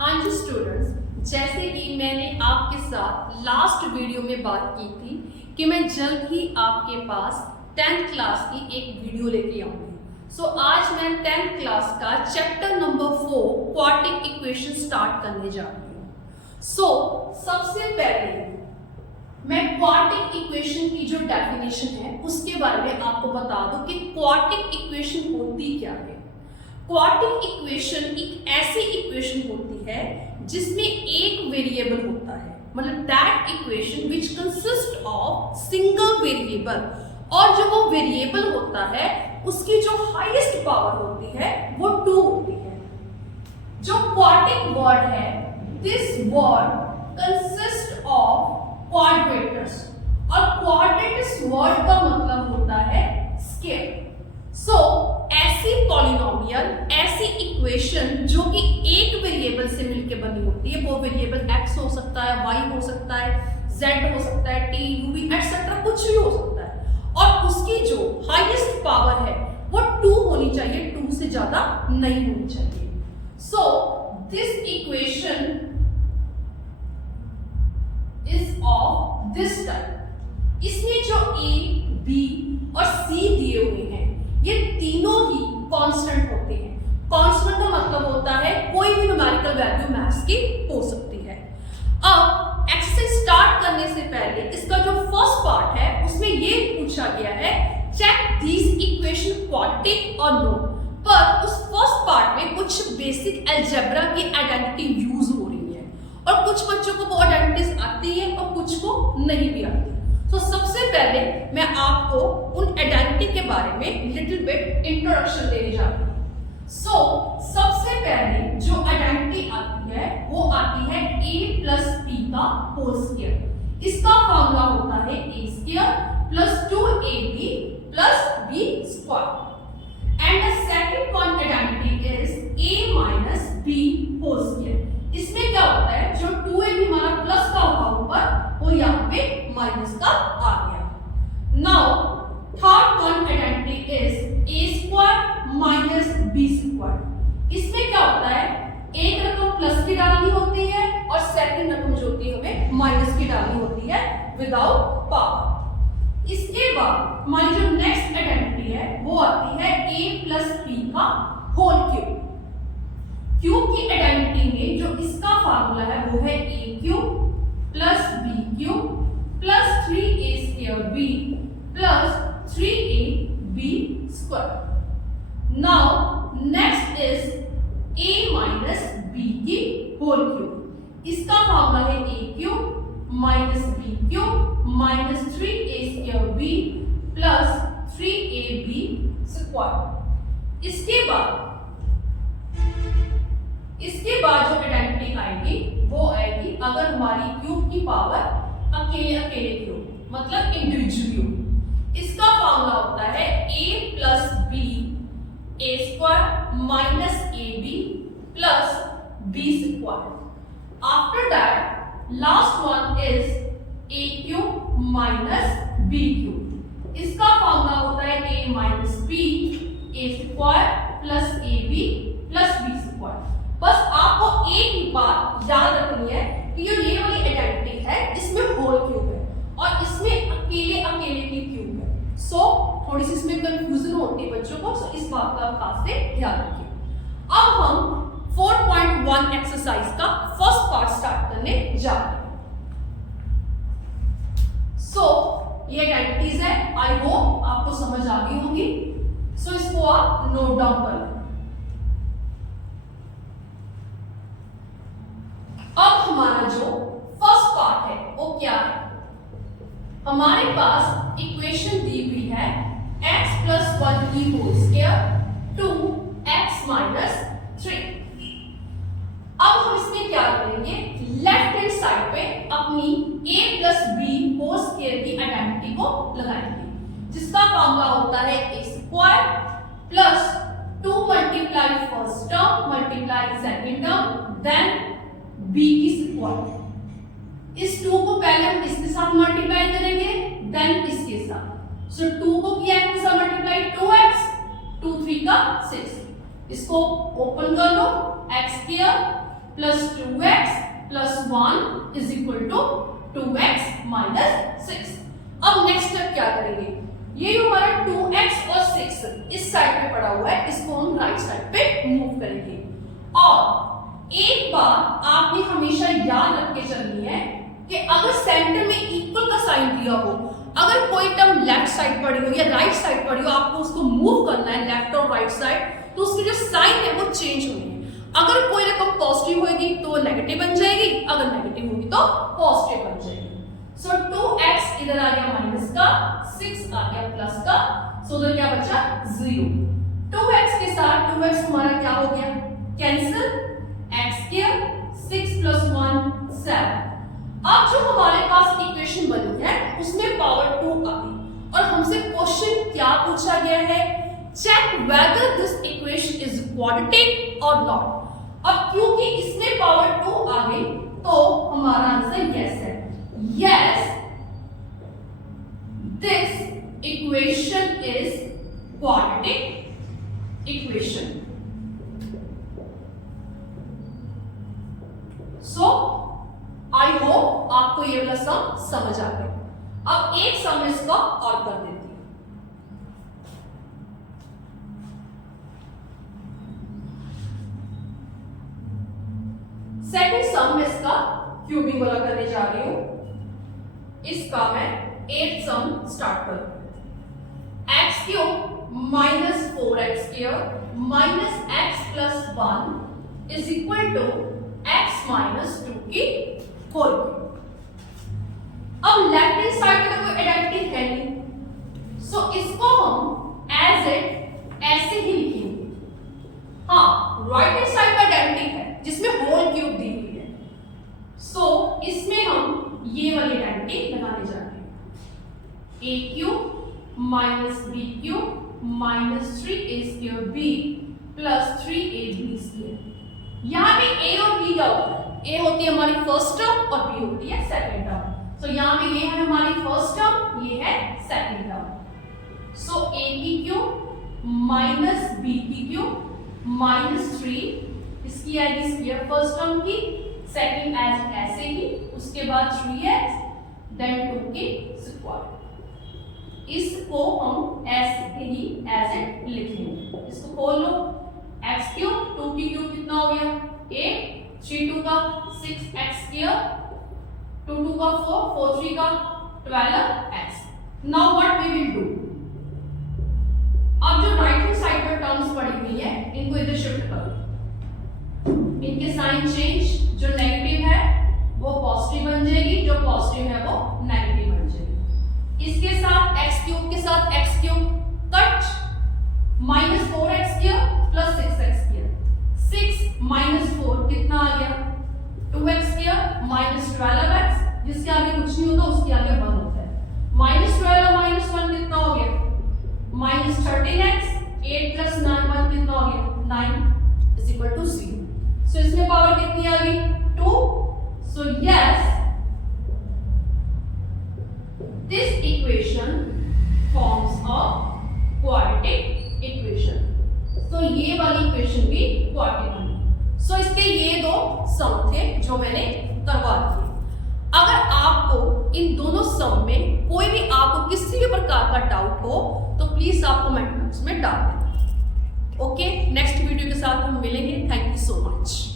हाँ जी स्टूडेंट्स, जैसे कि मैंने आपके साथ लास्ट वीडियो में बात की थी कि मैं जल्द ही आपके पास 10th क्लास की एक वीडियो लेके आऊंगी। सो आज मैं 10th क्लास का chapter number 4 quadratic equation start करने जा रही हूँ। सबसे पहले मैं क्वाड्रेटिक इक्वेशन की जो डेफिनेशन है उसके बारे में आपको बता दूं कि क्वाड्रेटिक इक्वेशन होती क्या है। क्वाड्रेटिक इक्वेशन एक ऐसी इक्वेशन होती है जिसमें एक वेरिएबल होता है, मतलब that equation which consist of single variable, और जो वो वेरिएबल होता है उसकी जो हाईएस्ट पावर होती है वो 2 होती है। जो क्वाड्रेटिक वर्ड है, दिस वर्ड कंसिस्ट ऑफ क्वाड्रेटर्स, और क्वाड्रेटर्स वर्ड का मतलब होता है स्क्वायर। ऐसी पॉलिनोमियल, ऐसी इक्वेशन जो कि एक वेरिएबल से मिलकर बनी होती है, वो वेरिएबल x हो सकता है, y हो सकता है, z हो सकता है, t, u, v एटसेट्रा कुछ भी हो सकता है, और उसकी जो हाईएस्ट पावर है वो 2 होनी चाहिए, 2 से ज्यादा नहीं होनी चाहिए। This equation is of this type. इसमें जो a, b और c दिए हुए हैं ये तीनों ही कांस्टेंट होते हैं। कांस्टेंट का मतलब होता है कोई भी न्यूमेरिकल वैल्यू मैथ्स की हो सकती है। अब एक्सरसाइज स्टार्ट करने से पहले इसका जो फर्स्ट पार्ट है उसमें ये पूछा गया है, चेक दिस इक्वेशन क्वाड्रेटिक और नो। पर उस फर्स्ट पार्ट में कुछ बेसिक अलजेब्रा की आइडेंटिटी यूज हो रही है, और कुछ बच्चों को वो आइडेंटिटीज आती है और कुछ को नहीं भी आती। सबसे पहले मैं आपको उन आइडेंटिटी के बारे में लिटिल बिट इंट्रोडक्शन देने जा रही हूँ। सबसे पहले जो आइडेंटिटी आती है वो आती है a प्लस p का होल स्क्वायर। इसका फॉर्मूला होता है a square plus 2ab plus b square. And the second one identity is a minus b whole square. इसमें क्या होता है, जो 2ab हमारा प्लस का होगा ऊपर, वो यहाँ पे माइनस का आ गया। Now third one identity is a square minus b square. इसमें क्या होता है, एक रकम प्लस की डालनी होती है और सेकंड रकम जो होती है हमें माइनस की डालनी होती है विदाउट पावर। इसके बाद हमारी जो नेक्स्ट आइडेंटिटी है वो आती है a प्लस p का होल क्यूब। क्यूब की आइडेंटिटी में जो इसका फार्मूला है वो है a cube plus b cube plus 3a square b plus 3ab square. Now next is a minus b की होल क्यूब। इसका फार्मूला है a cube minus b cube minus 3a square b plus 3ab square. इसके बाद जो identity आएगी वो आएगी अगर हमारी क्यूब की पावर अकेले क्यूब, मतलब इंडिविजुअल क्यूब। इसका फॉर्मूला होता है a plus b a square minus ab plus b square. After that last one is a cube minus b cube. इसका फॉर्मूला होता है a minus b a square plus ab plus b square. बस आपको एक बात याद रखनी है कि ये वाली आइडेंटिटी है, इसमें होल क्यूब है और इसमें अकेले की क्यूब है। थोड़ी सी इसमें कंफ्यूजन होती है बच्चों को, इस बात का खास से ध्यान रखिए। अब हम 4.1 एक्सरसाइज का फर्स्ट पार्ट स्टार्ट करने जा रहे हैं। ये आइडेंटिटीज है, आई होप आपको समझ आ गई होगी। इसको आप नोट डाउन कर लें। अब हमारा जो फर्स्ट पार्ट है वो क्या है, हमारे पास इक्वेशन दी हुई है x प्लस 1 की होल स्क्वायर 2x माइनस 3। अब हम इसमें क्या करेंगे, लेफ्ट हैंड साइड पे अपनी a plus b whole square की आइडेंटिटी को लगाएंगे, जिसका फॉर्मूला होता है a square plus 2 multiply first term multiply second term then b की स्क्वायर। इस 2 को पहले हम इसके साथ मल्टीप्लाई करेंगे देन इसके साथ। 2 को किया के साथ मल्टीप्लाई 2x 2 3 का 6। इसको ओपन कर लो, x square plus 2x plus 1 is equal to 2x minus 6। अब नेक्स्ट स्टेप क्या करेंगे, ये जो हमारा 2x और 6 इस साइड पे पड़ा हुआ है, इसको हम राइट साइड पे मूव करेंगे। और एक बात आपने हमेशा याद रख के चलनी है कि अगर सेंटर में इक्वल का साइन दिया हो, अगर कोई टर्म लेफ्ट साइड पड़ी हो या राइट साइड पड़ी हो, आपको उसको मूव करना है लेफ्ट और राइट साइड, तो उसकी जो साइन है वो चेंज होनी है। अगर कोई रकम पॉजिटिव होगी तो वो नेगेटिव बन जाएगी, अगर नेगेटिव होगी तो पॉजिटिव बन जाएगी। सो 2x इधर आ गया माइनस का, 6 आ गया प्लस का, सो उधर क्या बचा 0। 2x के साथ 2x हमारा क्या हो गया, कैंसिल, x स्क्वायर, 6 प्लस 1 7। अब जो हमारे पास इक्वेशन बनी है उसमें पावर 2 आ गई और हमसे क्वेश्चन क्या पूछा गया है, check whether this equation is quadratic और नॉट। अब क्योंकि इसमें पावर 2 आ गई तो हमारा आंसर यस है। Yes, this equation is quadratic equation. So I hope आपको ये वाला सम समझ आ गया। अब एक सम इसका और कर देते हैं। सेकंड सम इसका क्यूबिंग वाला करने जा रही हूं। इसका मैं 8th सम स्टार्ट करूं। X cube minus 4x square minus x plus 1 is equal to x minus 2 की होल। अब लेफ्ट हैंड साइड में तो कोई आइडेंटिटी है नहीं, सो इसको हम एज इट ऐसे ही लिखेंगे। हाँ, राइट हैंड साइड में आइडेंटिटी है जिसमें होल क्यूब दी हुई है, सो इसमें हम ये वाली आइडेंटिटी लगाने जा रहे हैं। A cube minus B cube minus 3a square b plus 3ab square. यहां पे a और b क्या होता है, a होती है हमारी फर्स्ट टर्म और b होती है सेकंड टर्म। सो यहाँ पे ये है हमारी फर्स्ट टर्म, ये है सेकंड टर्म। सो a की क्यूब माइनस b की क्यूब माइनस 3, इसकी आएगी स्क्वायर फर्स्ट टर्म की, सेकंड एज ऐसे ही, उसके बाद 3x देन 2 की स्क्वायर। इसको हम ऐसे ही एज इट लिखेंगे। इसको खोल लो, x क्यूब 2 की क्यूब कितना हो गया 8, 3 2 का 6x स्क्वायर, 2 2 का 4, 4 3 का 12x। Now what we will do, अब जो राइट हैंड साइड पर टर्म्स पड़ी हुई है इनको इधर शिफ्ट करो, इनके साइन चेंज, जो नेगेटिव है वो पॉजिटिव बन जाएगी, जो पॉजिटिव है वो नेगेटिव बन जाएगी। इसके साथ x क्यूब के साथ x cube cut, minus 4x square plus 6x square, 6 minus 4 कितना आ गया 2x स्क्वायर माइनस 12x, जिसके आगे कुछ नहीं होता उसके आगे 1 होता है। माइनस 12 माइनस 1 कितना हो गया माइनस 13x, 8 प्लस 9 1 कितना हो गया 9 इज इक्वल टू 0। सो इसमें पावर कितनी आ गई 2। So yes, this equation forms a quadratic equation. तो ये वाली इक्वेशन भी क्वाड्रेटिक बनी। सो इसके ये दो सम थे जो मैंने करवा दिए। अगर आपको इन दोनों सम में कोई भी आपको किसी भी प्रकार का डाउट हो तो प्लीज आप कमेंट बॉक्स में डाल दें। ओके, नेक्स्ट वीडियो के साथ हम मिलेंगे। Thank you so much.